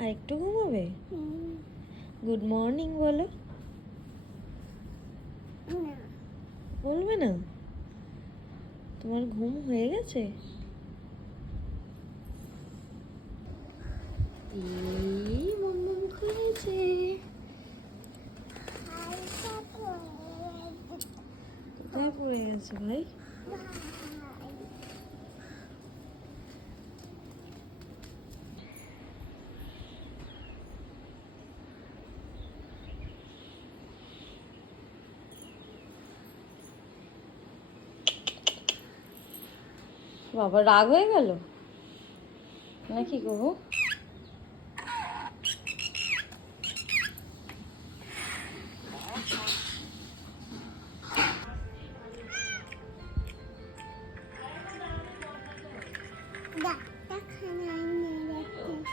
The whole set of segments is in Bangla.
আর একটু ঘুমাবে? গুড মর্নিং বলো। বলবে না? তোমার ঘুম হয়ে গেছে? এই মম খুলেছে। কোথায় পড়ে গেছে ভাই? বাবা রাগ হয়ে গেল নাকি গো?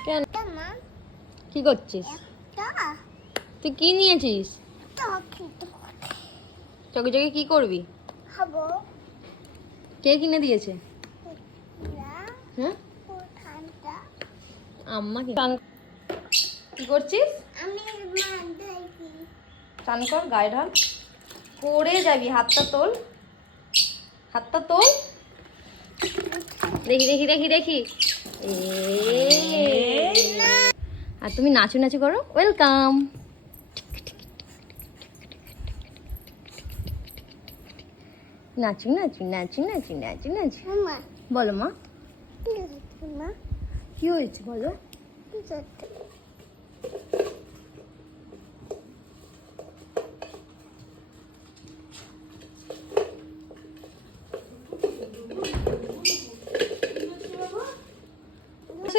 কেন কি করছিস? তুই কি নিয়েছিস? চকে চকে কি করবি? কে কিনে দিয়েছে? হ্যাঁ আম্মা কি করছিস? চান কর, গায়ে ঢাল। পড়ে যাবি, হাতটা তোল, হাতটা তোল। দেখি দেখি দেখি দেখি। আর তুমি নাচু নাচু করো। ওয়েলকাম। নাচু নাচু নাচু নাচু নাচু নাচু। বলো মা কি হয়েছে বলো।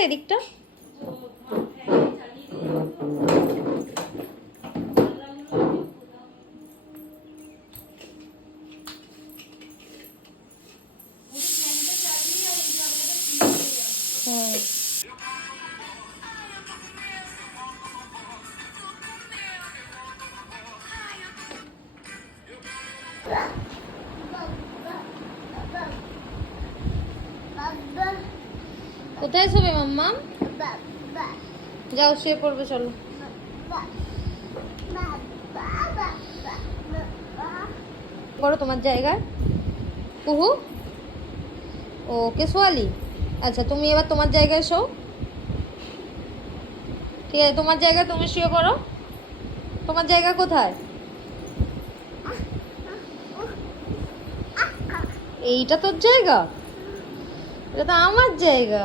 এদিকটা কোথায় শোবে মাম্মা? যাও শুয়ে পড়বে, চলো। করো তোমার জায়গায়। কুহু ও কে শোয়ালি? আচ্ছা তুমি এবার তোমার জায়গায় শো। ঠিক আছে, তোমার জায়গায় তুমি শুয়ে পড়ো। তোমার জায়গা কোথায়? এইটা তোর জায়গা? এটা তো আমার জায়গা।